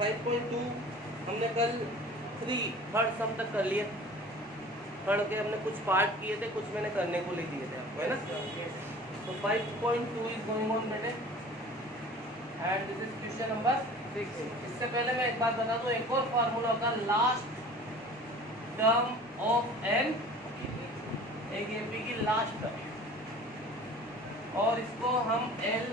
5.2 हमने कल थर्ड सम तक कर लिए। थर्ड के हमने कुछ पार्ट किए थे, कुछ मैंने करने को लिख दिए थे आपको, है ना। तो 5.2 इज गोइंग ऑन बेटे and this is question number 6। इससे पहले मैं एक बात बता दूं, एक और फार्मूला होता है लास्ट टर्म ऑफ एन, एक एपी की लास्ट टर्म, और इसको हम एल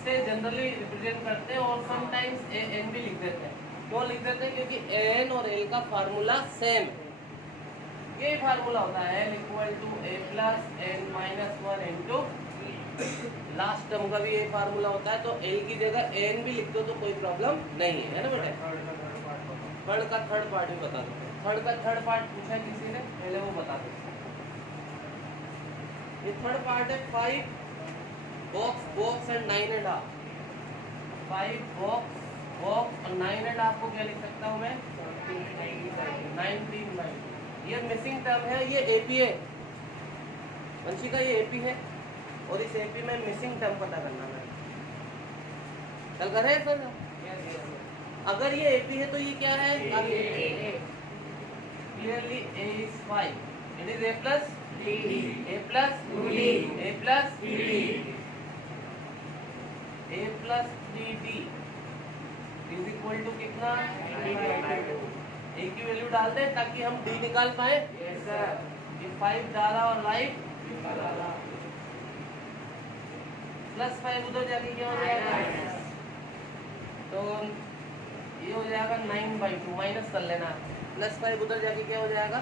से जनरली रिप्रेजेंट करते हैं और समटाइम्स एन भी लिख देते हैं। क्यों लिख देते हैं? क्योंकि एन और एल का फार्मूला सेम है। ये फार्मूला होता है L equal to A plus N minus 1 into last term का भी ये फार्मूला होता है। तो एल की जगह एन भी लिख दो तो कोई प्रॉब्लम नहीं है ना बेटे। थर्ड का थर्ड पार्ट भी बता दो। थर्ड का थर्ड पार्ट पूछा किसी ने, पहले वो बता दो। ये थर्ड पार्ट है 5 box and 9 and half. 5 box और 9 एंड हाफ को क्या लिख सकता हूँ मैं? 1990। ये मिसिंग टर्म है, ये एपी है वंशिका, ये एपी है और इस एपी में मिसिंग टर्म पता करना है। चल कर रहे हैं सर? अगर ये एपी है तो ये क्या है? Clearly A is 5, it is A plus A plus A plus 3d is equal to कितना? ए की वैल्यू डाल दें ताकि हम डी निकाल पाए। Yes sir. ये 5 डाला और राइट प्लस 5 उधर जाके क्या हो जाएगा? तो ये हो जाएगा 9/2, माइनस कर लेना। प्लस 5 उधर जाके क्या हो जाएगा?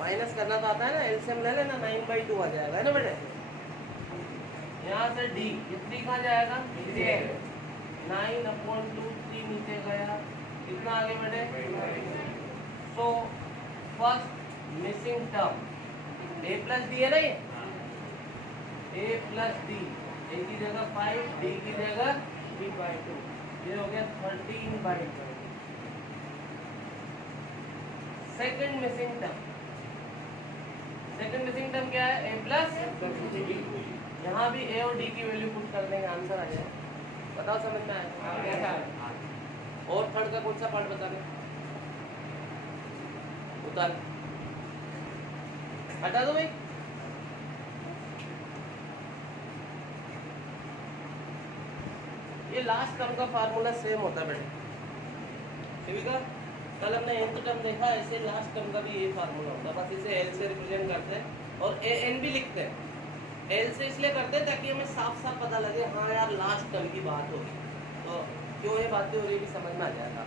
माइनस करना तो आता है ना, एलसीएम ले लेना, 9/2 आ जाएगा, है ना बेटे। यहाँ से डी, ये 3 कहाँ जाएगा? नीचे। 9/2 3 नीचे गया, कितना आगे बेटे? सो फर्स्ट मिसिंग टर्म ए प्लस डी है ना, ये ए प्लस डी, ए की जगह 5, डी की जगह 3/2, ये हो गया 13/2। Second missing term, second missing term क्या है? ए प्लस, यहाँ भी ए और डी की वैल्यू पुट कर देंगे, आंसर आ जाएगा। बताओ समझ में आया? और थर्ड का कौन सा पार्ट बता दो? उतार हटा दो भाई। ये लास्ट टर्म का फार्मूला सेम होता है बेटे, ठीक है। कल हमने nth टर्म देखा, ऐसे लास्ट टर्म का भी ये फार्मूला होता है, बस इसे एल से रिप्रेजेंट करते हैं और ए एन भी लिखते हैं। एल से इसलिए करते हैं ताकि हमें साफ साफ पता लगे, हाँ यार लास्ट टर्म की बात होगी, तो क्यों ये बातें हो रही है समझ में आ जाएगा।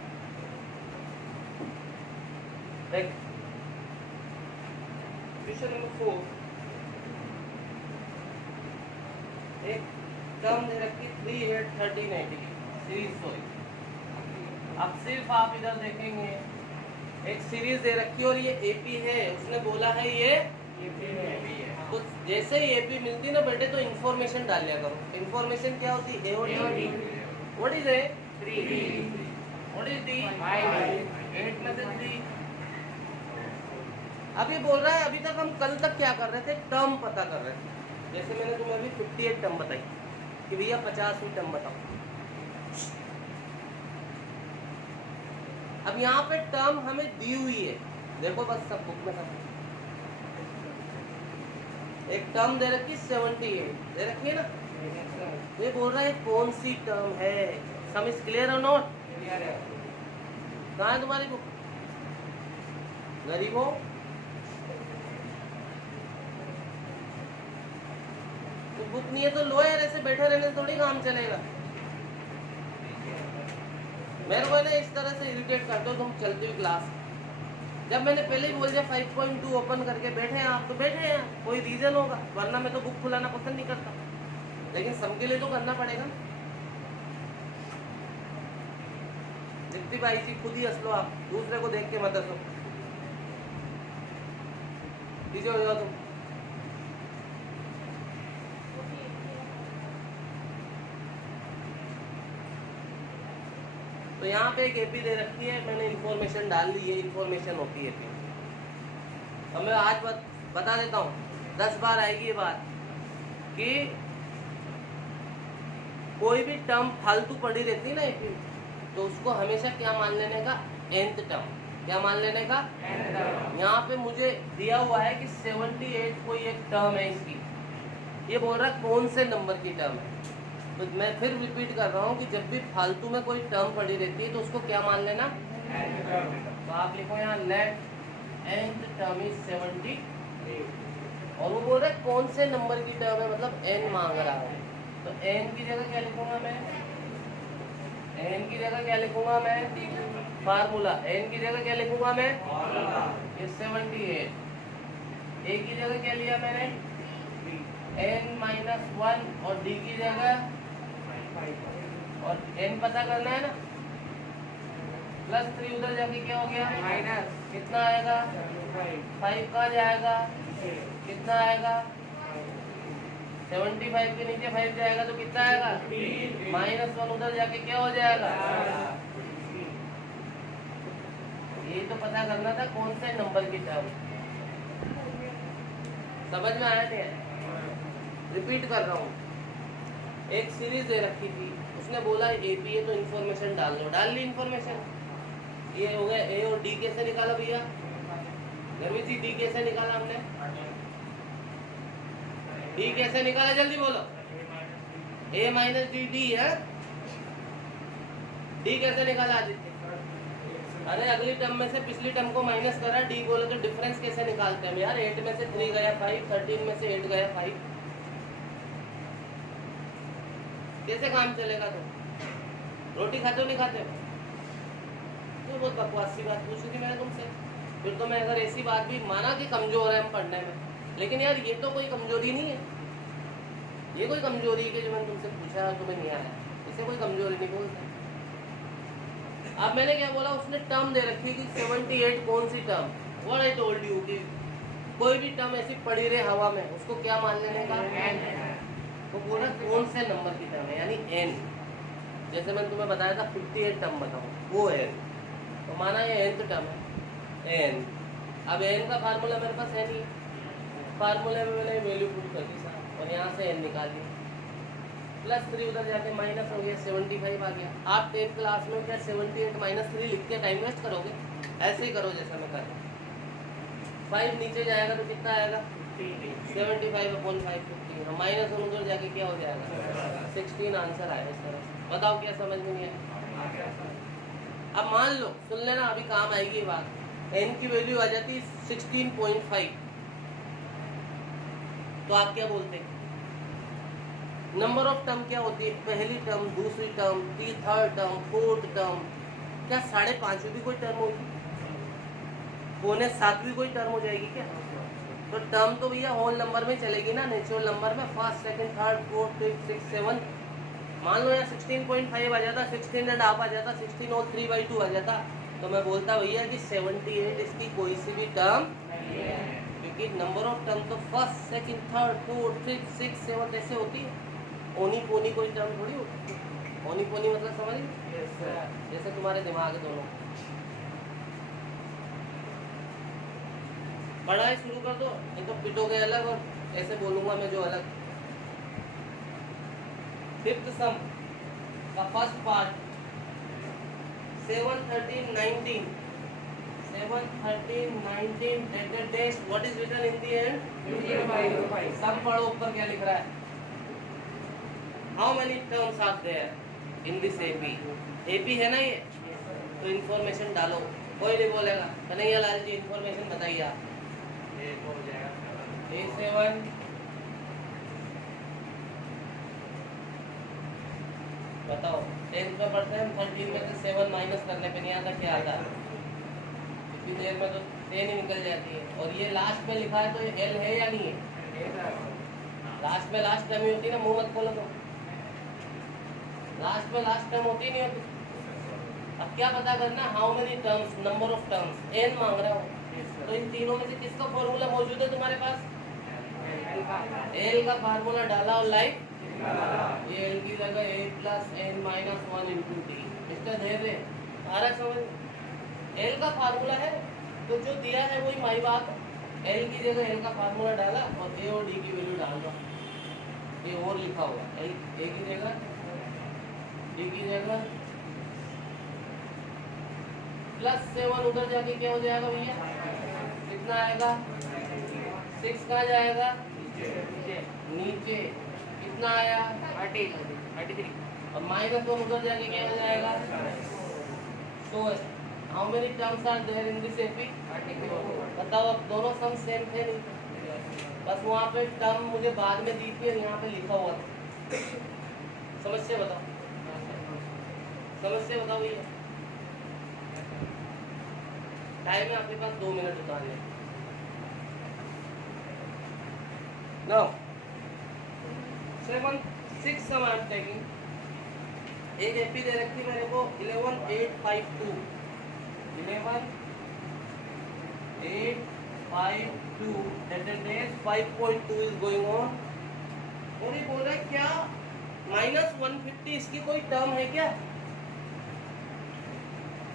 क्वेश्चन नंबर 4, एक टर्म दे रखी 3, 8, 13, 80 सीरीज। सॉरी, अब सिर्फ आप इधर देखेंगे, एक सीरीज दे रखी है और ये एपी है, उसने बोला है ये एपी है। तो जैसे ही एपी मिलती ना बेटे तो इन्फॉर्मेशन डाल लिया करो। इन्फॉर्मेशन क्या होती है? ए और D. What is a? 3। What is D? 5। 8 plus 3। अभी बोल रहा है, अभी तक हम कल तक क्या कर रहे थे? टर्म पता कर रहे थे। जैसे मैंने तुम्हें अभी 58 टर्म बताई कि भैया 50वीं टर्म बताओ। अब यहाँ पे टर्म हमें दी हुई है, देखो बस सब बुक में सब एक टर्म दे रखी 78 दे रखी है ना। ये बोल रहा है कौन सी टर्म है? सम इज क्लियर और नॉट? कहाँ है तुम्हारी बुक? गरीब हो? तो बुक नहीं है तो लो यार, ऐसे बैठे रहने से थोड़ी काम चलेगा। मेरे को ना इस तरह से इरिटेट करते हो तुम चलती हुई क्लास। जब मैंने पहले ही बोल दिया 5.2 ओपन करके बैठे हैं आप, तो बैठे हैं, कोई रीजन होगा, वरना मैं तो बुक खुलाना पसंद नहीं करता, लेकिन सब के लिए तो करना पड़ेगा। दीप्ति भाई जी खुद ही हंस लो, आप दूसरे को देख के मत हंसो। पीछे हो जाओ तुम। तो यहाँ पे एक एपी दे रखी है, मैंने इन्फॉर्मेशन डाल दी, ये इन्फॉर्मेशन होती है एपी। अब मैं आज बता देता हूँ, 10 बार आएगी ये बात कि कोई भी टर्म फालतू पड़ी रहती है ना एपी, तो उसको हमेशा क्या मान लेने का, nth टर्म। क्या मान लेने का, यहाँ पे मुझे दिया हुआ है कि 78 कोई एक टर्म है इसकी, ये बोल रहा है कौन से नंबर की टर्म है। तो मैं फिर रिपीट कर रहा हूँ कि जब भी फालतू में कोई टर्म पड़ी रहती है तो उसको क्या मान लेना, तो आप लिखो यहाँ लेट nth टर्म इज 70, और वो बोल रहा है कौन से नंबर की टर्म है, मतलब n मांग रहा है। तो n की जगह क्या लिखूंगा मैं, n की जगह क्या लिखूंगा मैं, फार्मूला। n की जगह क्या लिखूंगा मैं, ये 78। a की जगह क्या लिया मैंने, n-1, और d की जगह, और n पता करना है ना, +3 उधर जाके क्या हो गया, माइनस, कितना आएगा, 5 कहाँ जाएगा, कितना आएगा, 75 के नीचे 5 जाएगा तो कितना आएगा, -1 उधर जाके क्या हो जाएगा। ये तो पता करना था कौन से नंबर की टर्म। समझ में आया नहीं? रिपीट कर रहा हूँ, एक सीरीज दे रखी थी, उसने बोला एपी है तो इन्फॉर्मेशन डाल लो, डाल ली इन्फॉर्मेशन। ये हो गया ए, और डी कैसे निकाला भैया, गर्मी जी डी कैसे निकाला हमने, डी कैसे निकाला, जल्दी बोलो, a माइनस डी, डी है, डी कैसे निकाला आदित्य, अरे अगली टर्म में से पिछली टर्म को माइनस करा, डी बोले तो डिफरेंस कैसे निकालते हैं यार, 8 में से 3 गया 5, 13 में से 8 गया 5, कैसे काम चलेगा। तो रोटी खाते हो नहीं खाते हो, तो बहुत बकवास सी बात पूछी थी मैंने तुमसे। फिर तो मैं अगर ऐसी बात भी माना कि कमजोर है हम पढ़ने में, लेकिन यार ये तो कोई कमजोरी नहीं है, ये कोई कमजोरी है कि जो मैंने तुमसे पूछा तुम्हें नहीं आया, इसे कोई कमजोरी नहीं बोलते। अब मैंने क्या बोला, उसने टर्म दे रखी कि 78 कौन सी term, what I told you कि कोई भी टर्म ऐसी पड़ी रहे हवा में उसको क्या मान लेने का, वो बोला कौन से नंबर की टर्म है, यानी n। जैसे मैंने तुम्हें बताया था 58 टर्म बताओ, वो n, तो माना ये nth टर्म है n। अब n का फार्मूला मेरे पास है नहीं, फार्मूले में मैंने वैल्यू पुट कर दी साहब, और यहाँ से n निकाल दिया, +3 उधर जाके माइनस हो गया, 75 आ गया। आप 10th क्लास में क्या 78 -3 लिख के टाइम वेस्ट करोगे, ऐसे ही करो जैसा मैं कर रहा हूँ। 5 नीचे जाएगा तो कितना आएगा, 75/5 15, -1 उधर जाके क्या हो जाएगा 16, आंसर आया इस तरह से। बताओ क्या समझ में नहीं आया। अब मान लो, सुन लेना अभी काम आएगी ये बात, n की वैल्यू आ जाती 16.5, तो आप क्या बोलते हैं, नंबर ऑफ टर्म क्या होती है, पहली टर्म, दूसरी term, third term, fourth term, क्या 5.5 भी कोई टर्म होगी, 6.25 भी कोई टर्म हो जाएगी क्या। तो टर्म तो भैया होल नंबर में चलेगी ना, नेचुरल नंबर में, first, second, third, fourth, fifth, 6, 7। मान लो यहाँ 16.5 आ जाता, 16.5 आ जाता, 16 और 3/2 आ जाता, तो मैं बोलता भैया कि 78 इसकी कोई सी भी टर्म, क्योंकि नंबर ऑफ टर्म तो first, second, third, fourth, fifth, 6, 7 ऐसे होती है, ओनी पोनी कोई टर्म थोड़ी होती है। ओनी पोनी मतलब समझ, जैसे तुम्हारे दिमाग दोनों। पढ़ाई शुरू कर दो, नहीं तो पिटोगे अलग और ऐसे बोलूंगा मैं जो अलग। 5th सम का first part 7, 13, 19, 7, 13, 19 dated days, what is written in the end, सब पढ़ो ऊपर क्या लिख रहा है। How many terms are there in this AP? AP है ना ये, तो इन्फॉर्मेशन डालो, कोई नहीं बोलेगा। कन्हैया लाल जी इन्फॉर्मेशन बताइए आप। A7 बताओ, 10th में पढ़ते हैं 13 में से 7 माइनस करने पे नहीं आता, क्या आता है, इतनी देर में तो 10 ही निकल जाती है। और ये लास्ट में लिखा है तो ये L है या नहीं है, लास्ट में लास्ट टर्म ही होती है ना, मुंह मत खोलो तो, लास्ट में लास्ट टर्म होती नहीं होती। अब क्या पता करना, how many terms, number of terms, n मांग रहा हो, तो इन तीनों में से किसका फॉर्मूला मौजूद है तुम्हारे पास, l का फार्मूला डाला और लाइक, ये l की जगह a + n - 1 × d। मिस्टर धैर्य आ रहा समझ, l का फार्मूला है तो जो दिया है वही माई बात, l की जगह l का फार्मूला डाला और a और d की वैल्यू डाल दो, ये और लिखा हुआ a की जगह d की जगह +7 उधर जाके क्या हो जाएगा भैया, कितना आएगा, 6 कहाँ जाएगा, नीचे कितना आया, 33, और -1 उधर जाके क्या हो जाएगा। So how many terms are there in this AP, बताओ। अब दोनों सम सेम थे नहीं, बस वहाँ पे टर्म मुझे बाद में दी थी और यहाँ पे लिखा हुआ था। समस्या बताओ, समस्या बताओ भैया। टाइम है आपके पास 2 मिनट उतारने। Now 6 sum I am taking. एक एपी दे रखी है मेरे को 11852, 11852 that is 5.2 is going on। और ये बोल रहा है क्या -150 इसकी कोई टर्म है क्या।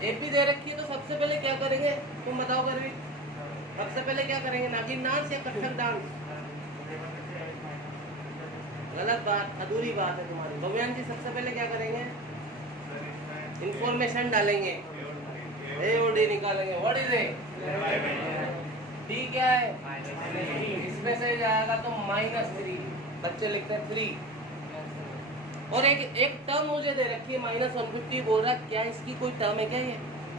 एपी दे रखी है तो सबसे पहले क्या करेंगे, तुम बताओ कर भी, सबसे पहले क्या करेंगे, नागिन डांस या कथक डांस। गलत बात, अधूरी बात है तुम्हारी। भव्यान जी सबसे पहले क्या करेंगे, इंफॉर्मेशन डालेंगे, एओडी निकालेंगे। व्हाट इज इट, डी क्या है, इसमें से जाएगा तो -3, बच्चे लिखते हैं 3। और एक टर्म मुझे दे रखी है -150, बोल रहा क्या इसकी कोई टर्म है क्या। ये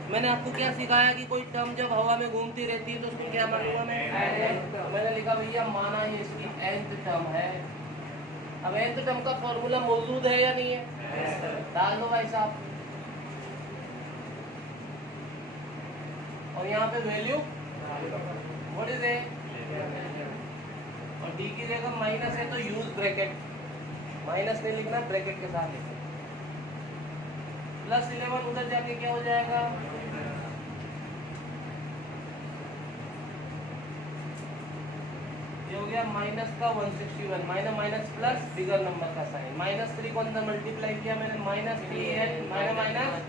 मैंने आपको क्या सिखाया कि कोई टर्म जब हवा में घूमती रहती है तो उसको क्या मानूंगा मैं, मैंने लिखा भैया माना ये इसकी nth टर्म है। अब nth टर्म का फॉर्मूला मौजूद है या नहीं है, डाल दो भाई साहब। और यहाँ पे वैल्यू व्हाट इज है, और डी की जगह माइनस है तो यूज ब्रैकेट, माइनस नहीं लिखना, ब्रैकेट के साथ लिखना। +11 उधर जाके क्या हो जाएगा, ये हो गया माइनस का 161, minus minus plus bigger number का साइन, -3 को अंदर मल्टीप्लाई किया मैंने, -3 माइनस।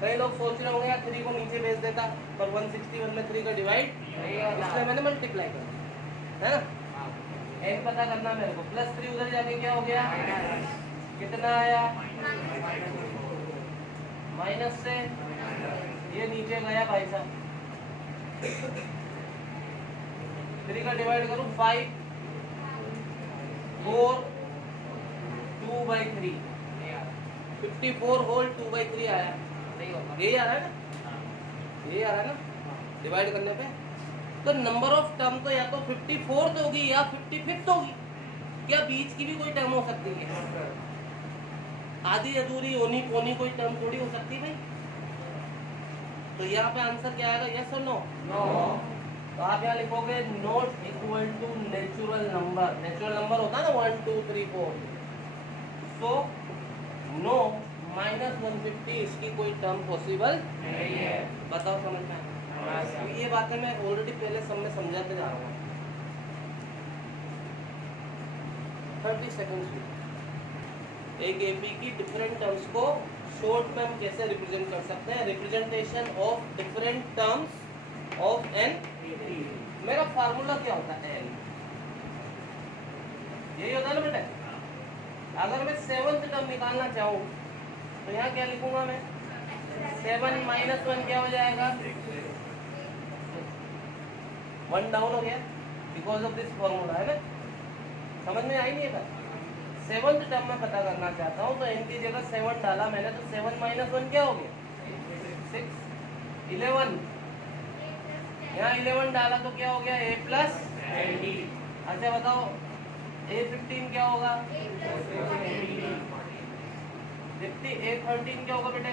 कई लोग सोच रहे होंगे यार 3 को नीचे भेज देता, पर 161 में 3 का डिवाइड, इसलिए मैंने मल्टीप्लाई कर, है ना। n पता करना मेरे को। +3 उधर जाके क्या हो गया, कितना आया, माइनस से ये नीचे गया भाई साहब। 3 का डिवाइड करूं 5, 4, 2/3, 54 होल 2/3 आया। यही आ रहा है ना, यही आ रहा है ना डिवाइड करने पे। तो नंबर ऑफ टर्म तो या तो 54th होगी या 55th होगी, क्या बीच की भी कोई टर्म हो सकती है, आधी अधूरी होनी पोनी कोई टर्म थोड़ी हो सकती भाई। तो यहाँ पे आंसर क्या आएगा, यस और नो। तो आप यहाँ लिखोगे not equal to natural number, natural number होता है ना 1 2 3 4, सो नो -150 इसकी कोई टर्म पॉसिबल नहीं है। बताओ समझ में, ये बातें मैं ऑलरेडी पहले सब में समझाते जा रहा हूँ। 30 सेकंड्स एक एपी की डिफरेंट टर्म्स को शॉर्ट में हम कैसे रिप्रेजेंट कर सकते हैं, representation of different terms of N. मेरा फार्मूला क्या होता है, एन यही होता है ना बेटा। अगर मैं 7th टर्म निकालना चाहूँ तो यहाँ क्या लिखूंगा मैं, 7 - 1 क्या हो जाएगा, 1 डाउन हो गया बिकॉज ऑफ दिस फॉर्मूला, है ना। समझ में आई नहीं है। 7th टर्म में पता करना चाहता हूँ तो n की जगह 7 डाला मैंने, तो 7 - 1 क्या हो गया, 6, 11, यहाँ 11 डाला तो क्या हो गया, a + 20। अच्छा बताओ a15 क्या होगा, 50, a13 क्या होगा बेटे,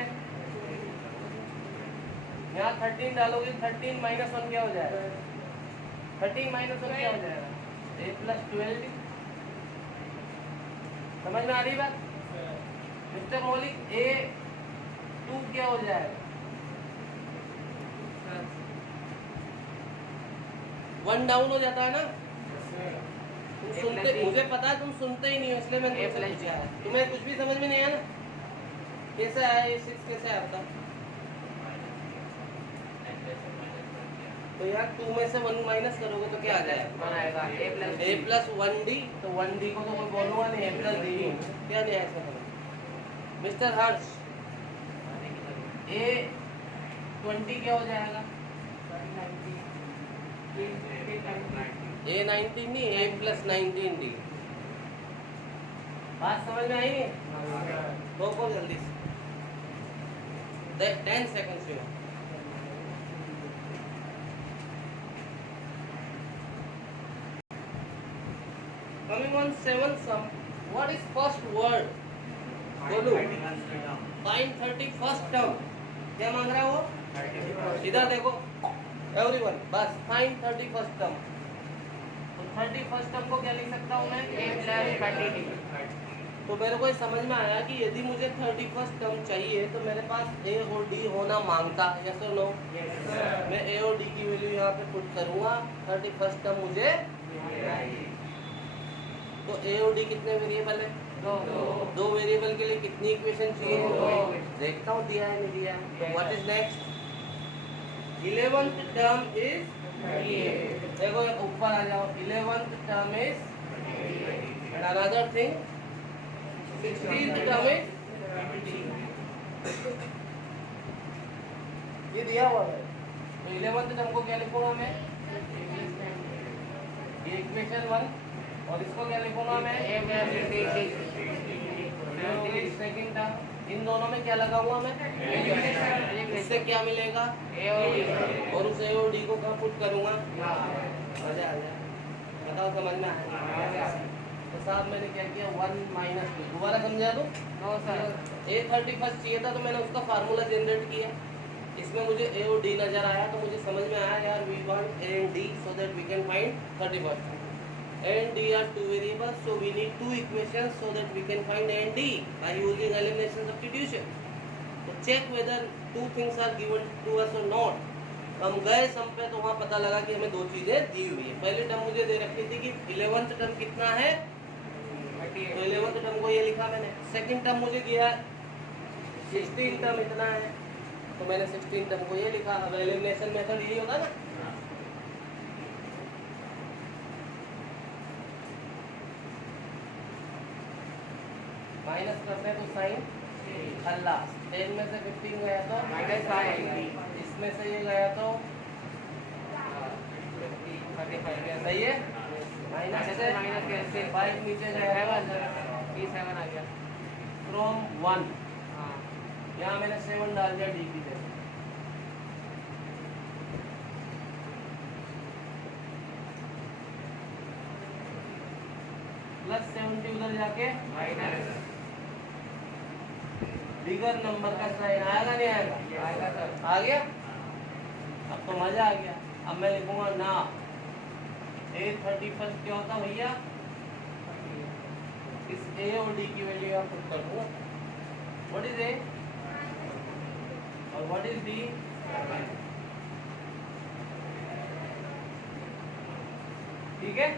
यहाँ 13 डालोगे, 13 - 1 क्या हो जाएगा, 13 - 1 क्या हो जाएगा, a + 12। समझ में आ रही बात मिस्टर मौलिक, a2 क्या हो जाएगा, 1 डाउन हो जाता है ना। तुम सुनते, मुझे पता है तुम सुनते ही नहीं हो, इसलिए मैंने तुमसे पूछा है। तुम्हें कुछ भी समझ में नहीं आया ना, कैसे आया ये 6 कैसे आया बताओ। तो यार 2 में से 1 माइनस करोगे तो क्या आ जाएगा, a + 1d। तो 1d को तो कोई बोलूंगा नहीं, a + d क्या नहीं है इसमें। मिस्टर हर्ष A20 क्या हो जाएगा? A19 नहीं, A + 19 डी। बात समझ में आई नहीं? तो जल्दी से 10 seconds में। Coming on 7 sum, what is first word? बोलो। Find 31st term। क्या मांग रहा है वो? इधर देखो एवरीवन, बस फाइंड 31st टर्म। तो 31st टर्म को क्या लिख सकता हूँ मैं? A + 30D। तो मेरे को समझ में आया कि यदि मुझे 31st टर्म चाहिए तो मेरे पास A और D होना मांगता, यस और नो? मैं A और D की वैल्यू यहाँ पे पुट करूँगा, 31st टर्म मुझे। तो A और D कितने वेरिएबल है? दो वेरिएबल के लिए कितनी इक्वेशन चाहिए? देखता हूँ दिया है नहीं दिया है। तो what is next? 11th term is, देखो ऊपर आ जाओ, 11th term is, and another thing 16th term is, ये दिया हुआ है। तो 11th टर्म को क्या लिखूंगा मैं? ये इक्वेशन 1, और इसको क्या लिखूंगा मैं? Second term. इन दोनों में क्या लगाऊंगा मैं? इससे क्या मिलेगा? और उस A और D को कहाँ पुट करूंगा? मजा आ जाए, बताओ समझ में आया? तो साहब मैंने क्या किया? 1 - 2। दोबारा समझा दूं? A 31st चाहिए था तो मैंने उसका फार्मूला जनरेट किया, इसमें मुझे A और D नजर आया तो मुझे समझ में आया यार we want A and D so that we can find 31st. A and D are two variables, so we need two equations so that we can find A and D by using elimination substitution. So check whether two things are given to us or not. हम गए सम पे तो वहाँ पता लगा कि हमें दो चीजें दी हुई है। पहली टर्म मुझे दे रखी थी कि 11th टर्म कितना है, तो 11th टर्म को ये लिखा मैंने। सेकंड टर्म मुझे दिया 16 टर्म इतना है, तो मैंने 16 टर्म को ये लिखा। अब एलिमिनेशन मेथड यही होगा ना, माइनस करते हैं तो साइन अल्लाह, 10 में से 15 गया तो -5, इसमें से ये गया तो 35 सही है। माइनस से 5 नीचे गया तो 7 आ गया फ्रॉम 1। यहाँ मैंने 7 डाल दिया D की जगह। +70 उधर जाके माइनस, बिगर नंबर का साइन आएगा नहीं आएगा? आएगा सर। आ गया? अब तो मजा आ गया। अब मैं लिखूंगा ना A 31st क्या होता भैया? इस A और D की वैल्यू आप पुट कर दूंगा। व्हाट इज A और व्हाट इज D? ठीक है,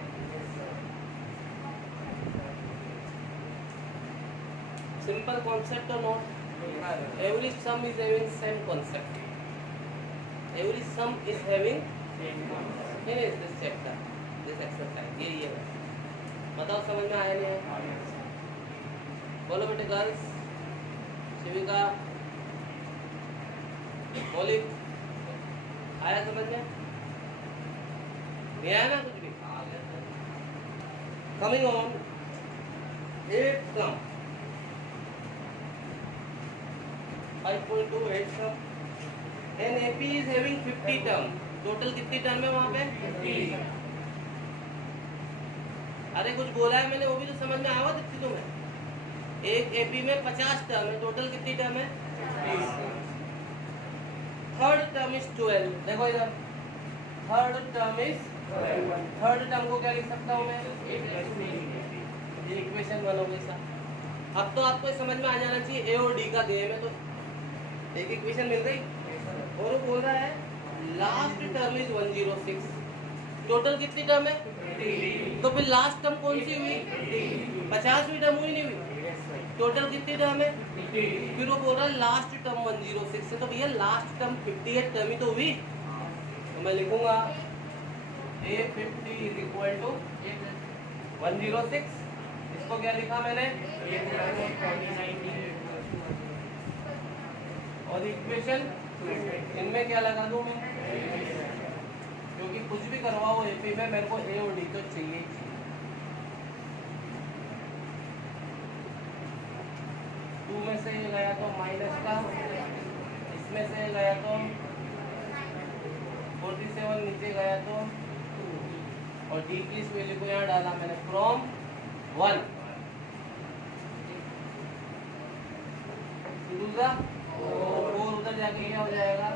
simple concept or not? Every sum is having same concept. Every sum is having here is this chapter, this exercise. ये बताओ समझ में आया नहीं? बोलो बेटे गर्ल्स, शिविका, मौलिक, आया समझ में? नहीं आया ना कुछ भी? Coming on, 8th sum. 5.2 8 sum. An AP is having 50 term. Total कितनी टर्म है वहाँ पे? 50। अरे कुछ बोला है मैंने, वो भी तो समझ में आया दिखती तुम्हें। एक AP में 50 टर्म है, टोटल कितनी टर्म है? 50। Third term is 12। देखो इधर, third term is, third term को क्या लिख सकता हूँ मैं? ये इक्वेशन 1 हो गई सर। अब तो आपको समझ में आ जाना चाहिए A और D का गेम है, तो एक इक्वेशन मिल गई। और वो बोल रहा है लास्ट टर्म इज 106। टोटल कितनी टर्म है? 50। तो फिर लास्ट टर्म कौन सी हुई? 50वीं टर्म हुई नहीं हुई? टोटल कितनी टर्म है? 50। फिर वो बोल रहा है लास्ट टर्म 106 है, तो भैया लास्ट टर्म 58 टर्म ही तो हुई। तो मैं लिखूंगा A50 इज इक्वल टू 106। इसको क्या लिखा मैंने? और और इक्वेशन इनमें क्या लगा दूं मैं, क्योंकि कुछ भी करवाओ एपी में मेरे को ए और डी तो चाहिए ही चाहिए। 2 में से ये गया तो माइनस का, इसमें से ये गया तो 47 नीचे गया तो, और डी की इस वैल्यू को यहाँ डाला मैंने फ्रॉम 1 दूसरा 4 उधर जाके क्या हो जाएगा,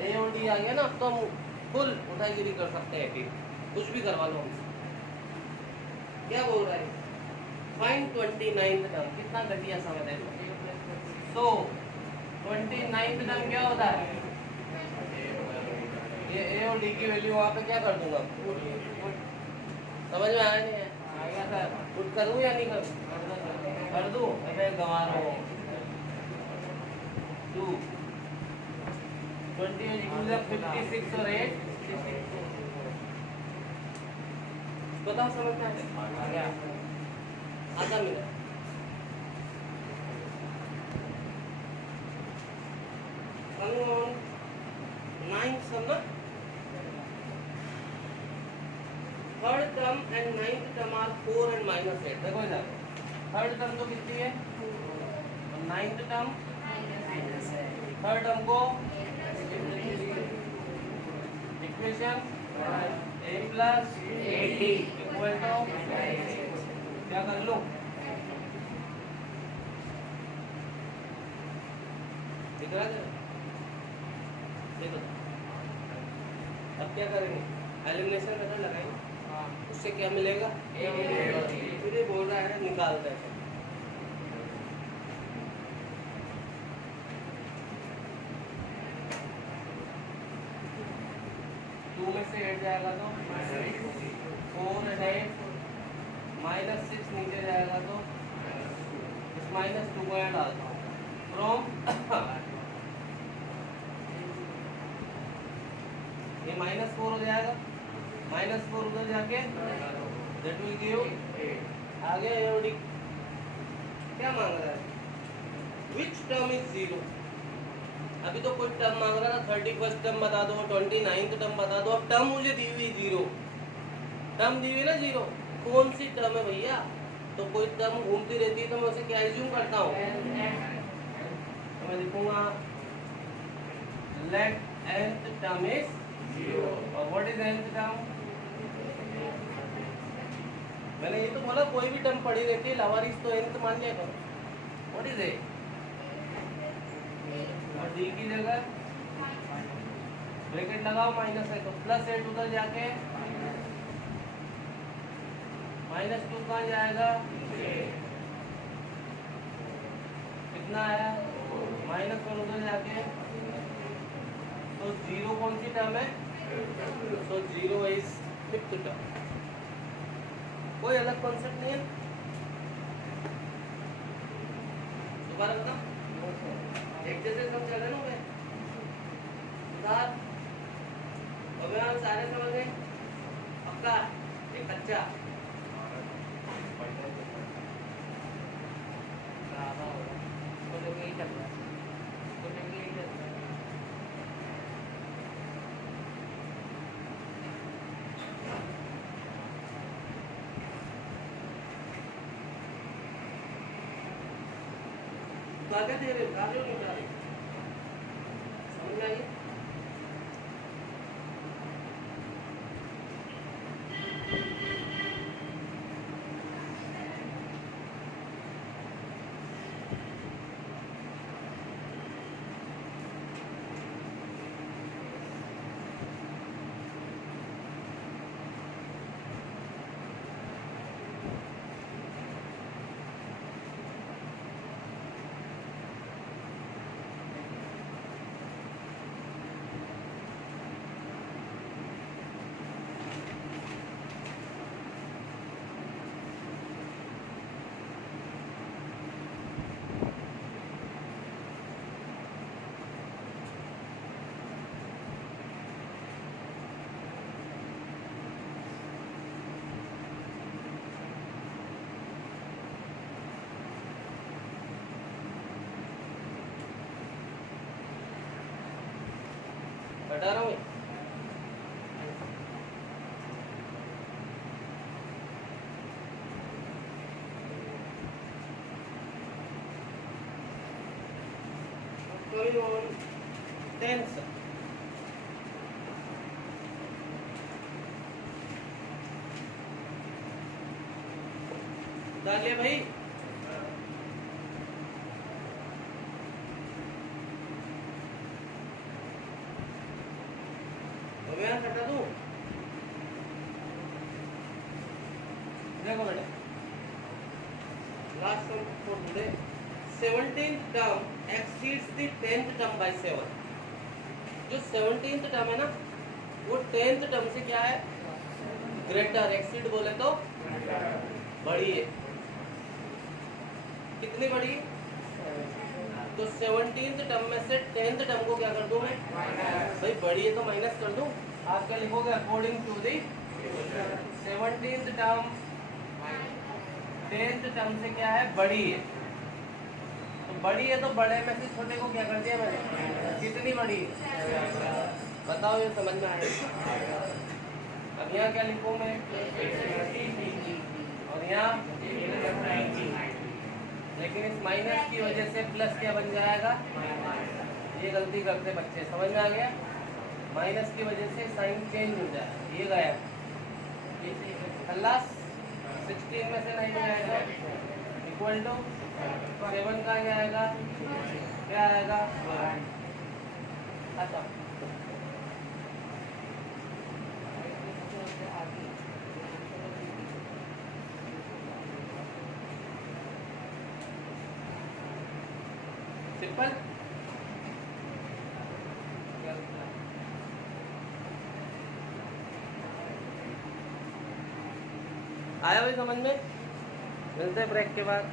ए और डी आ गया ना, अब तो हम फुल उठाईगिरी कर सकते हैं एपी, कुछ भी करवा लो हमसे। क्या बोल रहा है, फाइंड 29th टर्म, कितना घटिया समय देखो। सो 29th टर्म क्या होता है, ये ए और डी की वैल्यू वहाँ पे क्या कर दूंगा, समझ में आया नहीं है, आएगा सर, पुट करूँ या नहीं करूँ, कर दूँ, अबे गंवा रहा हूँ। 2 20 is 56 और 8 बताओ, समझ में आया, आधा minute. Third term and 9th term are 4 and -8। देखो इधर थर्ड टर्म तो कितनी है, 9th टर्म, थर्ड टर्म को equation a plus 80 equal to क्या कर लो, दिख रहा है, देखो अब क्या करेंगे, एलिमिनेशन मेथड लगाएंगे, उससे क्या मिलेगा, फिर ये बोल रहा है निकालते हैं। 2 में से 8 जाएगा तो 4 and 8 -6 नीचे जाएगा तो इस -2 को यहाँ डालता हूँ फ्रॉम ये -4 हो जाएगा, -4 उधर जाके दैट विल गिव आगे एओडी क्या मांग रहा है, विच टर्म इज 0। अभी तो कोई टर्म मांग रहा था, 31st टर्म बता दो, 29th टर्म बता दो, अब टर्म मुझे दी हुई 0, टर्म दी हुई ना 0, कौन सी टर्म है भैया, तो कोई टर्म घूमती रहती है तो मैं उसे क्या एज्यूम करता हूँ, तो मैं लिखूंगा लेट nth टर्म इज 0 और व्हाट इज nth टर्म, मैंने ये तो बोला कोई भी टर्म पड़ी रहती है लावारिस तो nth मान लिया करो, व्हाट इज इट, और डी की जगह ब्रैकेट लगाओ माइनस है तो +8 उधर जाके -2 कहाँ जाएगा, कितना है -1 उधर जाके, तो 0 कौन सी टर्म है, सो 0 इज 5th टर्म, कोई अलग कॉन्सेप्ट नहीं है, दोबारा बता, एक जैसे सब चल रहे ना मैं सुधार, अभियान सारे समझ गए, पक्का एक कच्चा क्या दे रहे हो, क्या नहीं कर रहे, समझ में आइए। हटा रहा हूँ going on tense. डालिए भाई। तो मैं हटा दूं। देखो बेटा, last sum for today, 17th term exceeds the 10th term by 7। जो 17th टर्म है ना, वो 10th टर्म से क्या है, ग्रेटर। एक्सीड बोले तो बड़ी है। कितनी बड़ी? तो 17th टर्म में से 10th टर्म को क्या कर दूं मैं? भाई बड़ी है तो माइनस कर दूं। आप क्या लिखोगे? According to the 17th term 10th term से क्या है, बड़ी है। तो बड़ी है तो बड़े में से छोटे को क्या कर दिया मैंने? कितनी बड़ी है? बताओ, ये समझ में आएगा? अब यहाँ क्या लिखूं मैं? और यहाँ, लेकिन इस माइनस की वजह से प्लस क्या बन जाएगा? ये गलती करते बच्चे, समझ में आ गया? माइनस की वजह से साइन चेंज हो जाए, ये गया खल्लास। 16 में से 9 आएगा इक्वल टू 7 का क्या आएगा? क्या आएगा? अच्छा, सिंपल। आया भाई समझ में? मिलते हैं ब्रेक के बाद।